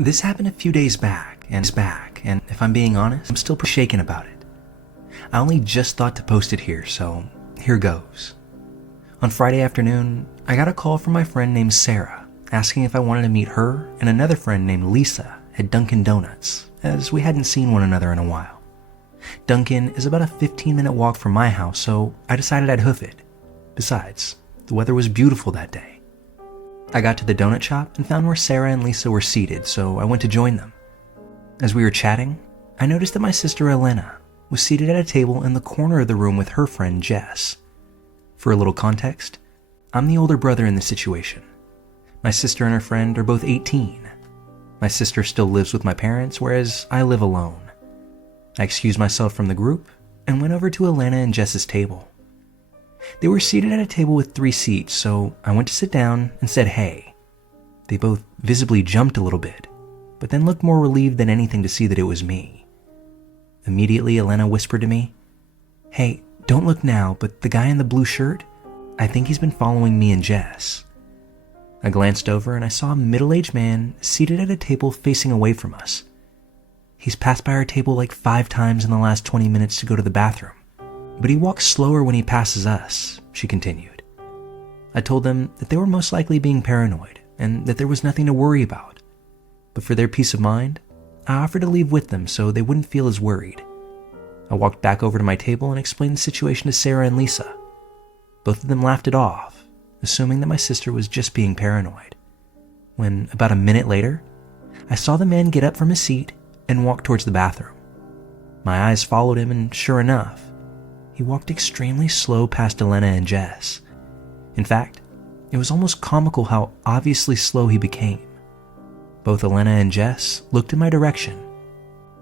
This happened a few days back, and if I'm being honest, I'm still pretty shaken about it. I only just thought to post it here, so here goes. On Friday afternoon, I got a call from my friend named Sarah, asking if I wanted to meet her and another friend named Lisa at Dunkin' Donuts, as we hadn't seen one another in a while. Dunkin' is about a 15-minute walk from my house, so I decided I'd hoof it. Besides, the weather was beautiful that day. I got to the donut shop and found where Sarah and Lisa were seated, so I went to join them. As we were chatting, I noticed that my sister Elena was seated at a table in the corner of the room with her friend Jess. For a little context, I'm the older brother in this situation. My sister and her friend are both 18. My sister still lives with my parents, whereas I live alone. I excused myself from the group and went over to Elena and Jess's table. They were seated at a table with 3 seats, so I went to sit down and said hey. They both visibly jumped a little bit, but then looked more relieved than anything to see that it was me. Immediately, Elena whispered to me, "Hey, don't look now, but the guy in the blue shirt, I think he's been following me and Jess." I glanced over and I saw a middle-aged man seated at a table facing away from us. He's passed by our table like 5 times in the last 20 minutes to go to the bathroom, but he walks slower when he passes us, she continued. I told them that they were most likely being paranoid and that there was nothing to worry about, but for their peace of mind, I offered to leave with them so they wouldn't feel as worried. I walked back over to my table and explained the situation to Sarah and Lisa. Both of them laughed it off, assuming that my sister was just being paranoid. When, about a minute later, I saw the man get up from his seat and walk towards the bathroom. My eyes followed him, and sure enough, he walked extremely slow past Elena and Jess. In fact, it was almost comical how obviously slow he became. Both Elena and Jess looked in my direction,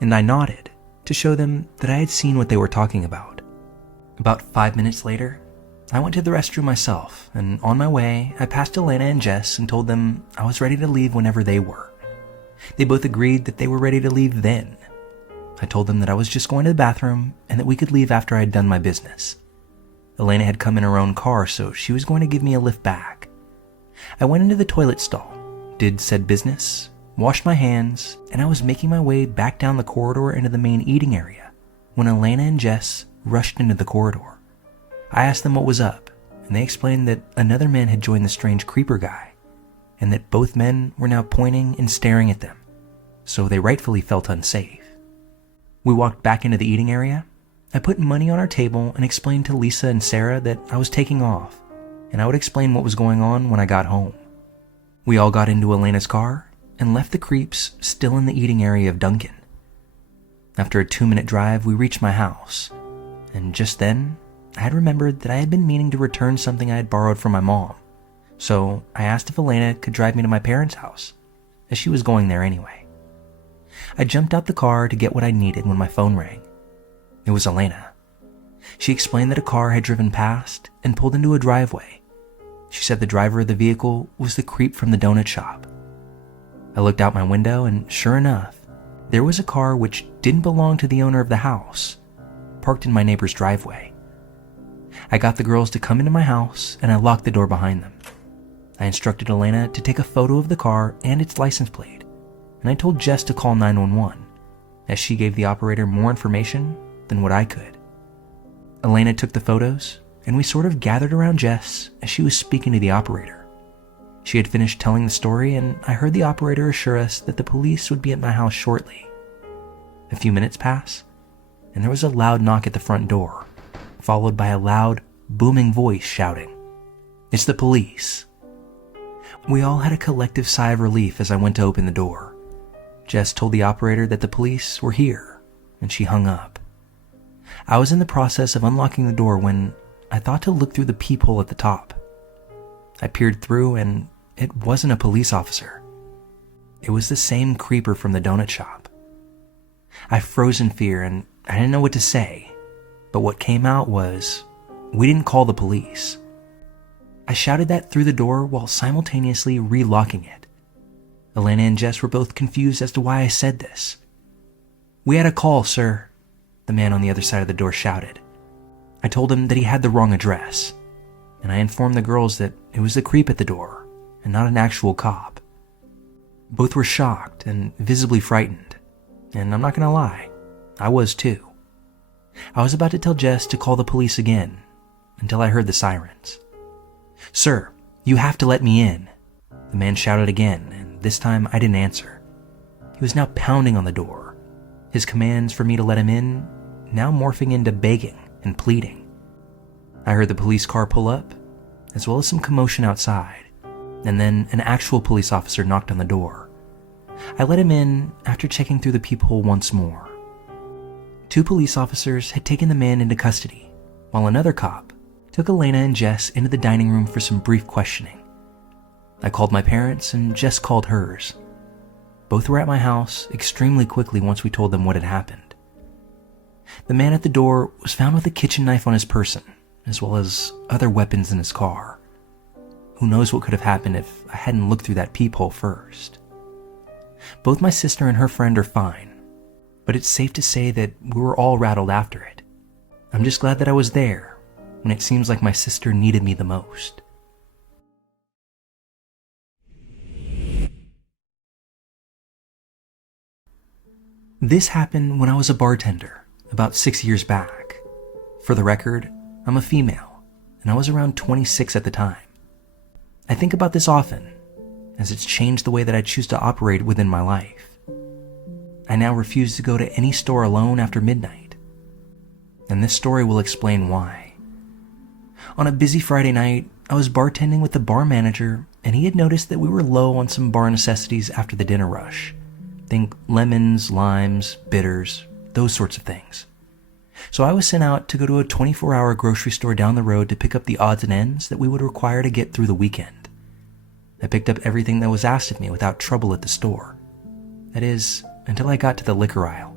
and I nodded to show them that I had seen what they were talking about. About 5 minutes later, I went to the restroom myself, and on my way, I passed Elena and Jess and told them I was ready to leave whenever they were. They both agreed that they were ready to leave then. I told them that I was just going to the bathroom and that we could leave after I had done my business. Elena had come in her own car, so she was going to give me a lift back. I went into the toilet stall, did said business, washed my hands, and I was making my way back down the corridor into the main eating area when Elena and Jess rushed into the corridor. I asked them what was up, and they explained that another man had joined the strange creeper guy, and that both men were now pointing and staring at them, so they rightfully felt unsafe. We walked back into the eating area. I put money on our table and explained to Lisa and Sarah that I was taking off, and I would explain what was going on when I got home. We all got into Elena's car and left the creeps still in the eating area of Dunkin'. After a 2-minute drive, we reached my house, and just then, I had remembered that I had been meaning to return something I had borrowed from my mom, so I asked if Elena could drive me to my parents' house, as she was going there anyway. I jumped out the car to get what I needed when my phone rang. It was Elena. She explained that a car had driven past and pulled into a driveway. She said the driver of the vehicle was the creep from the donut shop. I looked out my window, and sure enough, there was a car which didn't belong to the owner of the house, parked in my neighbor's driveway. I got the girls to come into my house, and I locked the door behind them. I instructed Elena to take a photo of the car and its license plate, and I told Jess to call 911, as she gave the operator more information than what I could. Elena took the photos, and we sort of gathered around Jess as she was speaking to the operator. She had finished telling the story, and I heard the operator assure us that the police would be at my house shortly. A few minutes pass, and there was a loud knock at the front door, followed by a loud, booming voice shouting, "It's the police." We all had a collective sigh of relief as I went to open the door. Jess told the operator that the police were here, and she hung up. I was in the process of unlocking the door when I thought to look through the peephole at the top. I peered through, and it wasn't a police officer. It was the same creeper from the donut shop. I froze in fear, and I didn't know what to say, but what came out was, "We didn't call the police." I shouted that through the door while simultaneously relocking it. Elena and Jess were both confused as to why I said this. "We had a call, sir," the man on the other side of the door shouted. I told him that he had the wrong address, and I informed the girls that it was the creep at the door and not an actual cop. Both were shocked and visibly frightened, and I'm not gonna lie, I was too. I was about to tell Jess to call the police again until I heard the sirens. "Sir, you have to let me in," the man shouted again, and this time I didn't answer. He was now pounding on the door, his commands for me to let him in now morphing into begging and pleading. I heard the police car pull up, as well as some commotion outside, and then an actual police officer knocked on the door. I let him in after checking through the peephole once more. 2 police officers had taken the man into custody, while another cop took Elena and Jess into the dining room for some brief questioning. I called my parents and Jess called hers. Both were at my house extremely quickly once we told them what had happened. The man at the door was found with a kitchen knife on his person, as well as other weapons in his car. Who knows what could have happened if I hadn't looked through that peephole first. Both my sister and her friend are fine, but it's safe to say that we were all rattled after it. I'm just glad that I was there when it seems like my sister needed me the most. This happened when I was a bartender, about 6 years back. For the record, I'm a female, and I was around 26 at the time. I think about this often, as it's changed the way that I choose to operate within my life. I now refuse to go to any store alone after midnight, and this story will explain why. On a busy Friday night, I was bartending with the bar manager, and he had noticed that we were low on some bar necessities after the dinner rush. Think lemons, limes, bitters, those sorts of things. So I was sent out to go to a 24-hour grocery store down the road to pick up the odds and ends that we would require to get through the weekend. I picked up everything that was asked of me without trouble at the store. That is, until I got to the liquor aisle.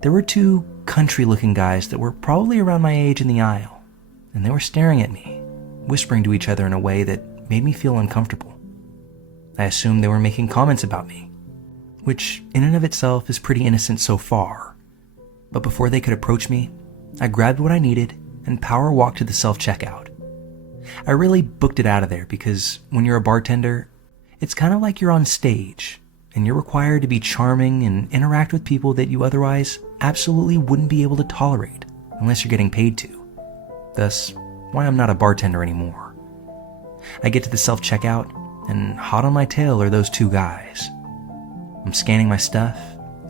There were 2 country-looking guys that were probably around my age in the aisle, and they were staring at me, whispering to each other in a way that made me feel uncomfortable. I assumed they were making comments about me, which in and of itself is pretty innocent so far. But before they could approach me, I grabbed what I needed and power walked to the self-checkout. I really booked it out of there because when you're a bartender, it's kind of like you're on stage and you're required to be charming and interact with people that you otherwise absolutely wouldn't be able to tolerate unless you're getting paid to. Thus, why I'm not a bartender anymore. I get to the self-checkout, and hot on my tail are those 2 guys. I'm scanning my stuff,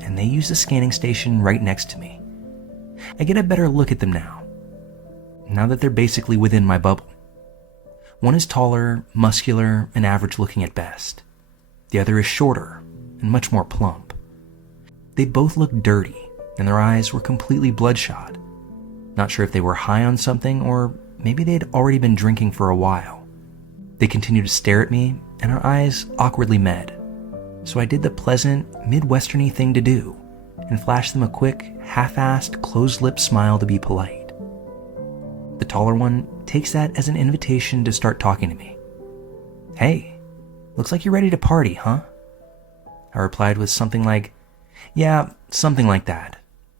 and they use the scanning station right next to me. I get a better look at them now that they're basically within my bubble. One is taller, muscular, and average looking at best. The other is shorter and much more plump. They both look dirty, and their eyes were completely bloodshot. Not sure if they were high on something, or maybe they had already been drinking for a while. They continued to stare at me, and our eyes awkwardly met. So I did the pleasant, Midwestern-y thing to do and flashed them a quick, half-assed, closed-lipped smile to be polite. The taller one takes that as an invitation to start talking to me. "Hey, looks like you're ready to party, huh?" I replied with something like, "Yeah, something like that.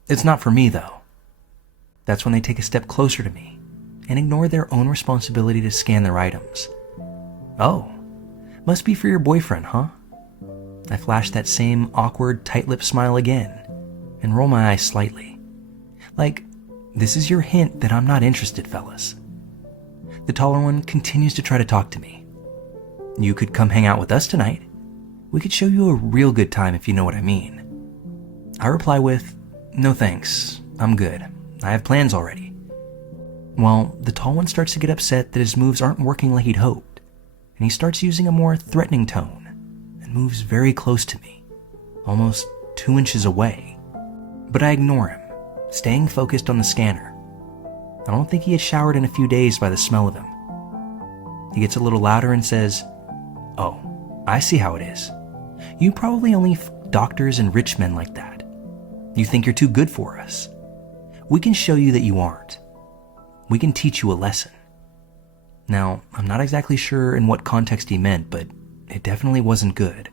It's not for me, though." That's when they take a step closer to me and ignore their own responsibility to scan their items. "Oh, must be for your boyfriend, huh?" I flash that same awkward, tight-lipped smile again and roll my eyes slightly. Like, this is your hint that I'm not interested, fellas. The taller one continues to try to talk to me. "You could come hang out with us tonight. We could show you a real good time if you know what I mean." I reply with, "No thanks, I'm good. I have plans already." Well, the tall one starts to get upset that his moves aren't working like he'd hoped, and he starts using a more threatening tone and moves very close to me, almost 2 inches away. But I ignore him, staying focused on the scanner. I don't think he had showered in a few days by the smell of him. He gets a little louder and says, "Oh, I see how it is. You probably only doctors and rich men like that. You think you're too good for us. We can show you that you aren't. We can teach you a lesson." Now, I'm not exactly sure in what context he meant, but it definitely wasn't good.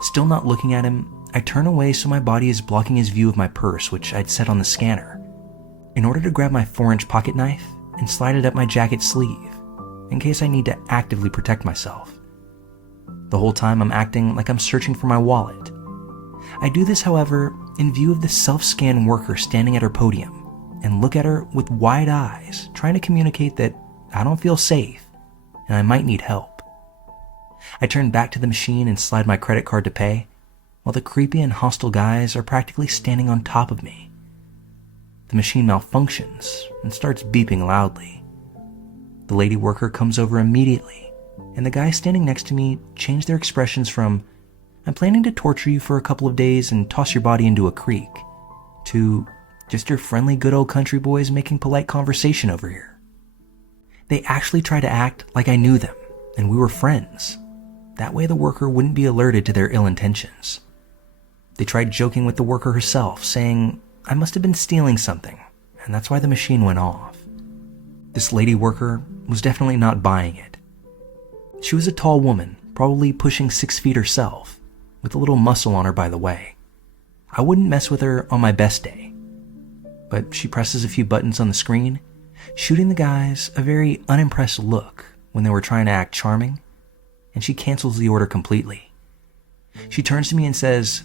Still not looking at him, I turn away so my body is blocking his view of my purse, which I'd set on the scanner, in order to grab my 4-inch pocket knife and slide it up my jacket sleeve, in case I need to actively protect myself. The whole time I'm acting like I'm searching for my wallet. I do this, however, in view of the self-scan worker standing at her podium, and look at her with wide eyes, trying to communicate that I don't feel safe and I might need help. I turn back to the machine and slide my credit card to pay, while the creepy and hostile guys are practically standing on top of me. The machine malfunctions and starts beeping loudly. The lady worker comes over immediately, and the guys standing next to me change their expressions from, "I'm planning to torture you for a couple of days and toss your body into a creek," to, "Just your friendly good old country boys making polite conversation over here." They actually try to act like I knew them and we were friends. That way the worker wouldn't be alerted to their ill intentions. They tried joking with the worker herself, saying I must have been stealing something, and that's why the machine went off. This lady worker was definitely not buying it. She was a tall woman, probably pushing 6 feet herself, with a little muscle on her by the way. I wouldn't mess with her on my best day. But she presses a few buttons on the screen, shooting the guys a very unimpressed look when they were trying to act charming, and she cancels the order completely. She turns to me and says,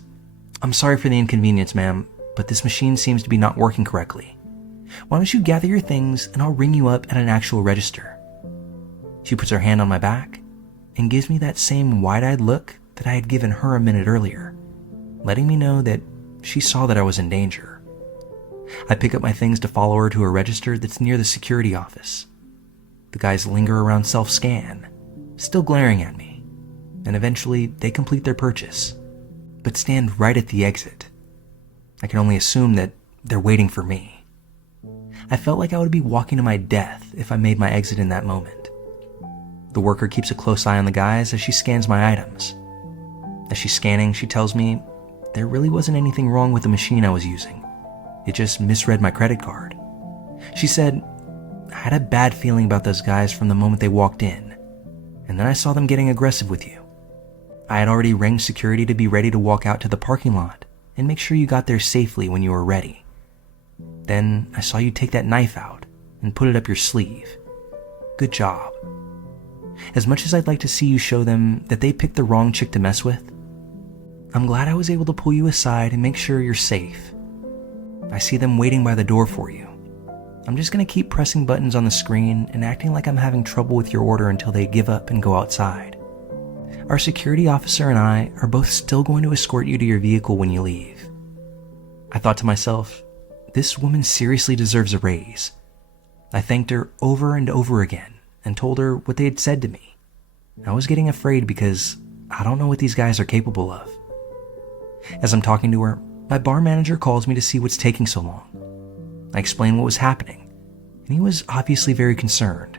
"I'm sorry for the inconvenience, ma'am, but this machine seems to be not working correctly. Why don't you gather your things and I'll ring you up at an actual register." She puts her hand on my back and gives me that same wide-eyed look that I had given her a minute earlier, letting me know that she saw that I was in danger. I pick up my things to follow her to a register that's near the security office. The guys linger around self-scan, still glaring at me, and eventually they complete their purchase, but stand right at the exit. I can only assume that they're waiting for me. I felt like I would be walking to my death if I made my exit in that moment. The worker keeps a close eye on the guys as she scans my items. As she's scanning, she tells me there really wasn't anything wrong with the machine I was using. It just misread my credit card. She said, "I had a bad feeling about those guys from the moment they walked in, and then I saw them getting aggressive with you. I had already rang security to be ready to walk out to the parking lot and make sure you got there safely when you were ready. Then I saw you take that knife out and put it up your sleeve. Good job. As much as I'd like to see you show them that they picked the wrong chick to mess with, I'm glad I was able to pull you aside and make sure you're safe. I see them waiting by the door for you. I'm just going to keep pressing buttons on the screen and acting like I'm having trouble with your order until they give up and go outside. Our security officer and I are both still going to escort you to your vehicle when you leave." I thought to myself, this woman seriously deserves a raise. I thanked her over and over again and told her what they had said to me. I was getting afraid because I don't know what these guys are capable of. As I'm talking to her, my bar manager calls me to see what's taking so long. I explain what was happening, and he was obviously very concerned,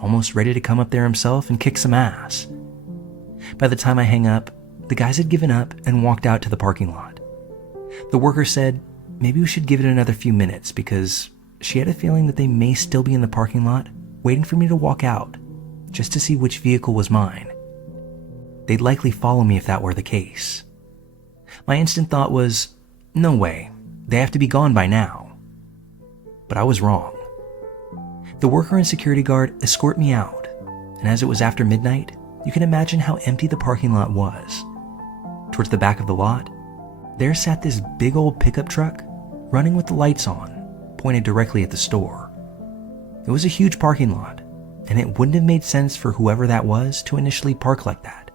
almost ready to come up there himself and kick some ass. By the time I hang up, the guys had given up and walked out to the parking lot. The worker said maybe we should give it another few minutes because she had a feeling that they may still be in the parking lot waiting for me to walk out just to see which vehicle was mine. They'd likely follow me if that were the case. My instant thought was, no way, they have to be gone by now. But I was wrong. The worker and security guard escort me out, and as it was after midnight, you can imagine how empty the parking lot was. Towards the back of the lot, there sat this big old pickup truck running with the lights on, pointed directly at the store. It was a huge parking lot, and it wouldn't have made sense for whoever that was to initially park like that.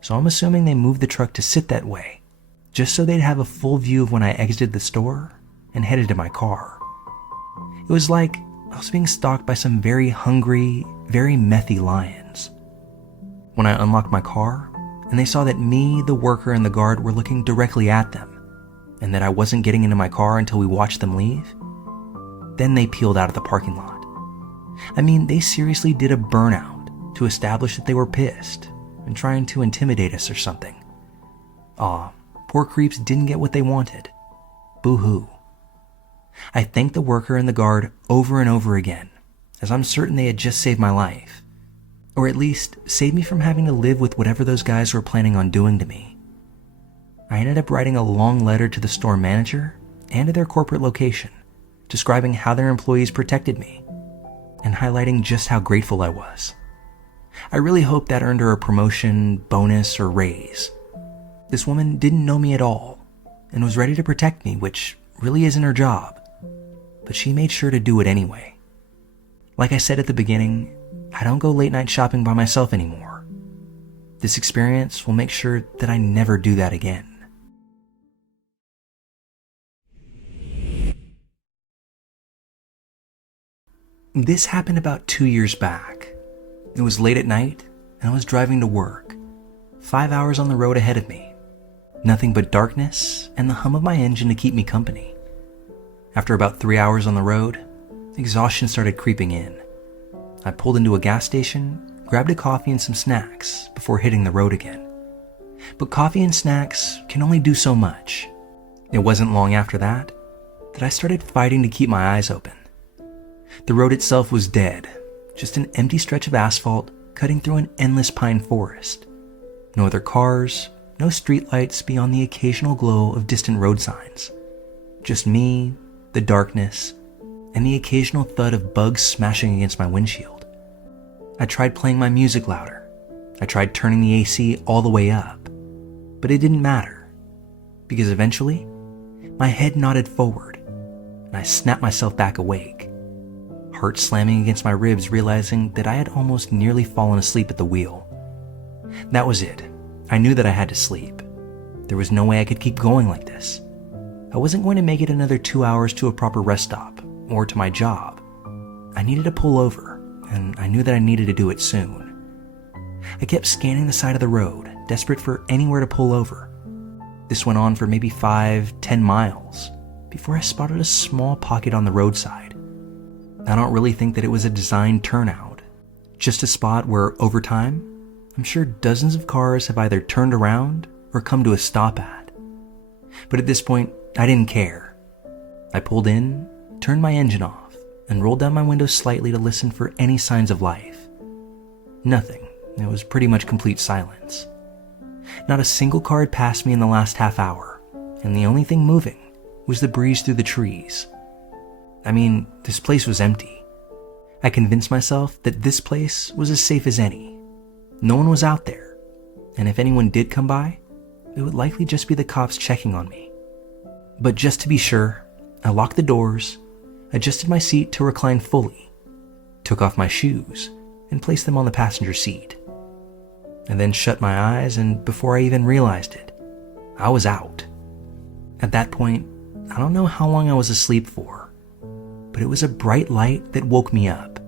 So I'm assuming they moved the truck to sit that way, just so they'd have a full view of when I exited the store and headed to my car. It was like I was being stalked by some very hungry, very methy lions. When I unlocked my car, and they saw that me, the worker, and the guard were looking directly at them, and that I wasn't getting into my car until we watched them leave, then they peeled out of the parking lot. I mean, they seriously did a burnout to establish that they were pissed and trying to intimidate us or something. Aw, poor creeps didn't get what they wanted. Boo-hoo. I thanked the worker and the guard over and over again, as I'm certain they had just saved my life. Or at least saved me from having to live with whatever those guys were planning on doing to me. I ended up writing a long letter to the store manager and to their corporate location, describing how their employees protected me, and highlighting just how grateful I was. I really hoped that earned her a promotion, bonus, or raise. This woman didn't know me at all and was ready to protect me, which really isn't her job, but she made sure to do it anyway. Like I said at the beginning, I don't go late night shopping by myself anymore. This experience will make sure that I never do that again. This happened about 2 years back. It was late at night, and I was driving to work, 5 hours on the road ahead of me. Nothing but darkness and the hum of my engine to keep me company. After about 3 hours on the road, exhaustion started creeping in. I pulled into a gas station, grabbed a coffee and some snacks before hitting the road again. But coffee and snacks can only do so much. It wasn't long after that I started fighting to keep my eyes open. The road itself was dead, just an empty stretch of asphalt cutting through an endless pine forest. No other cars, no streetlights beyond the occasional glow of distant road signs. Just me, the darkness, and the occasional thud of bugs smashing against my windshield. I tried playing my music louder. I tried turning the AC all the way up, but it didn't matter, because eventually, my head nodded forward, and I snapped myself back awake, heart slamming against my ribs, realizing that I had almost nearly fallen asleep at the wheel. That was it. I knew that I had to sleep. There was no way I could keep going like this. I wasn't going to make it another 2 hours to a proper rest stop, or to my job. I needed to pull over, and I knew that I needed to do it soon. I kept scanning the side of the road, desperate for anywhere to pull over. This went on for maybe 5-10 miles, before I spotted a small pocket on the roadside. I don't really think that it was a designed turnout, just a spot where, over time, I'm sure dozens of cars have either turned around or come to a stop at. But at this point, I didn't care. I pulled in, turned my engine off, and rolled down my window slightly to listen for any signs of life. Nothing. It was pretty much complete silence. Not a single car had passed me in the last half hour, and the only thing moving was the breeze through the trees. I mean, this place was empty. I convinced myself that this place was as safe as any. No one was out there, and if anyone did come by, it would likely just be the cops checking on me. But just to be sure, I locked the doors, adjusted my seat to recline fully, took off my shoes, and placed them on the passenger seat. And then shut my eyes, and before I even realized it, I was out. At that point, I don't know how long I was asleep for, but it was a bright light that woke me up.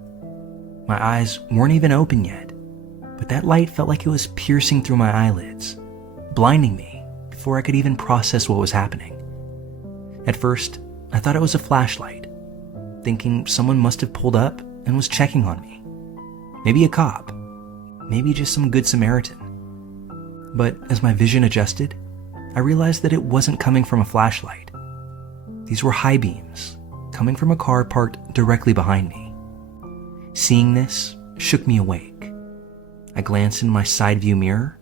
My eyes weren't even open yet, but that light felt like it was piercing through my eyelids, blinding me before I could even process what was happening. At first, I thought it was a flashlight, thinking someone must have pulled up and was checking on me. Maybe a cop, maybe just some good Samaritan. But as my vision adjusted, I realized that it wasn't coming from a flashlight. These were high beams, coming from a car parked directly behind me. Seeing this shook me awake. I glanced in my side view mirror,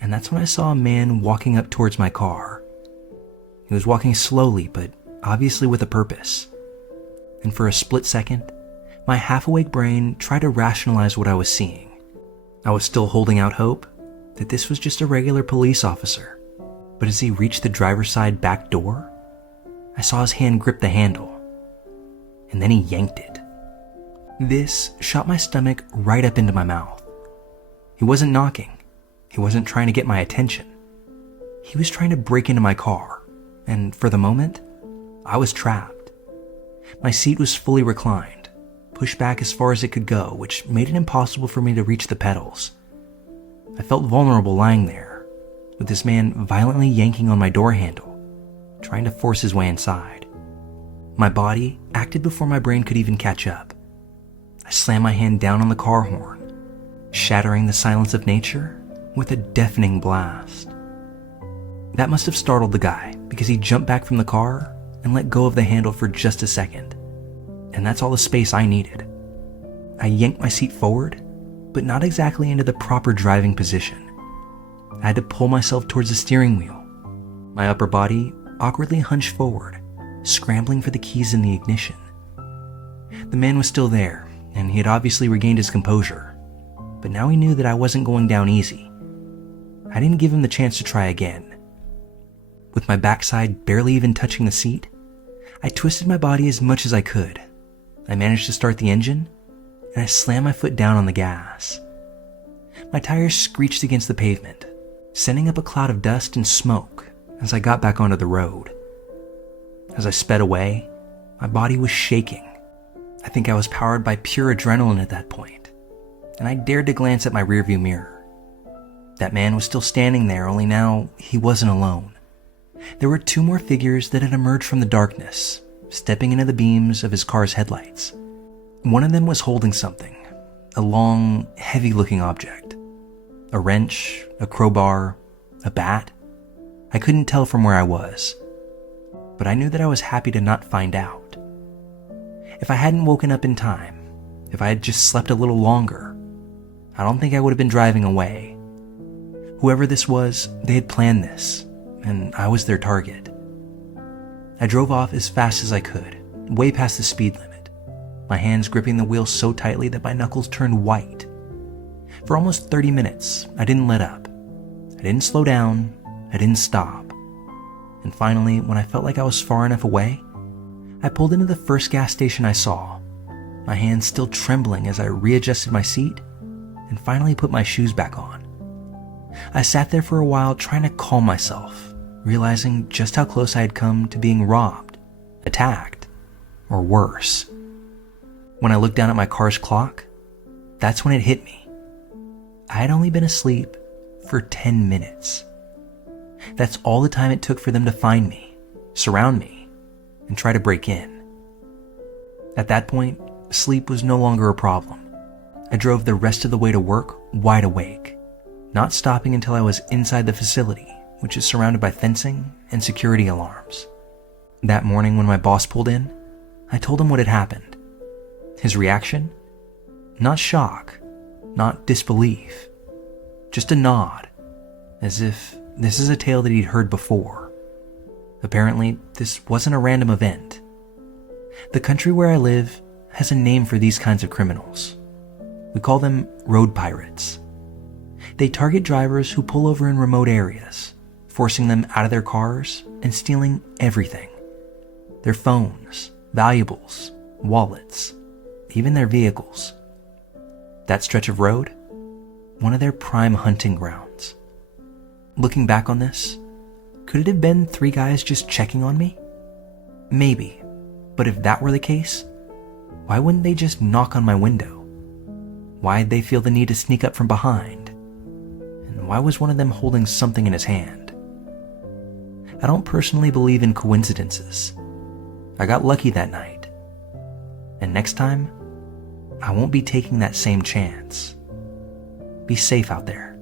and that's when I saw a man walking up towards my car. He was walking slowly, but obviously with a purpose. And for a split second, my half-awake brain tried to rationalize what I was seeing. I was still holding out hope that this was just a regular police officer. But as he reached the driver's side back door, I saw his hand grip the handle, and then he yanked it. This shot my stomach right up into my mouth. He wasn't knocking. He wasn't trying to get my attention. He was trying to break into my car, and for the moment, I was trapped. My seat was fully reclined, pushed back as far as it could go, which made it impossible for me to reach the pedals. I felt vulnerable lying there, with this man violently yanking on my door handle, trying to force his way inside. My body acted before my brain could even catch up. I slammed my hand down on the car horn, shattering the silence of nature with a deafening blast. That must have startled the guy, because he jumped back from the car and let go of the handle for just a second. And that's all the space I needed. I yanked my seat forward, but not exactly into the proper driving position. I had to pull myself towards the steering wheel. My upper body awkwardly hunched forward, scrambling for the keys in the ignition. The man was still there, and he had obviously regained his composure, but now he knew that I wasn't going down easy. I didn't give him the chance to try again. With my backside barely even touching the seat, I twisted my body as much as I could. I managed to start the engine, and I slammed my foot down on the gas. My tires screeched against the pavement, sending up a cloud of dust and smoke as I got back onto the road. As I sped away, my body was shaking. I think I was powered by pure adrenaline at that point, and I dared to glance at my rearview mirror. That man was still standing there, only now he wasn't alone. There were two more figures that had emerged from the darkness, stepping into the beams of his car's headlights. One of them was holding something, a long, heavy-looking object. A wrench, a crowbar, a bat. I couldn't tell from where I was, but I knew that I was happy to not find out. If I hadn't woken up in time, if I had just slept a little longer, I don't think I would have been driving away. Whoever this was, they had planned this, and I was their target. I drove off as fast as I could, way past the speed limit, my hands gripping the wheel so tightly that my knuckles turned white. For almost 30 minutes, I didn't let up. I didn't slow down, I didn't stop. And finally, when I felt like I was far enough away, I pulled into the first gas station I saw, my hands still trembling as I readjusted my seat and finally put my shoes back on. I sat there for a while trying to calm myself, realizing just how close I had come to being robbed, attacked, or worse. When I looked down at my car's clock, that's when it hit me. I had only been asleep for 10 minutes. That's all the time it took for them to find me, surround me, and try to break in. At that point, sleep was no longer a problem. I drove the rest of the way to work wide awake, not stopping until I was inside the facility, which is surrounded by fencing and security alarms. That morning when my boss pulled in, I told him what had happened. His reaction? Not shock, not disbelief, just a nod, as if this is a tale that he'd heard before. Apparently, this wasn't a random event. The country where I live has a name for these kinds of criminals. We call them road pirates. They target drivers who pull over in remote areas, forcing them out of their cars and stealing everything. Their phones, valuables, wallets, even their vehicles. That stretch of road, one of their prime hunting grounds. Looking back on this, could it have been three guys just checking on me? Maybe, but if that were the case, why wouldn't they just knock on my window? Why'd they feel the need to sneak up from behind? And why was one of them holding something in his hand? I don't personally believe in coincidences. I got lucky that night. And next time, I won't be taking that same chance. Be safe out there.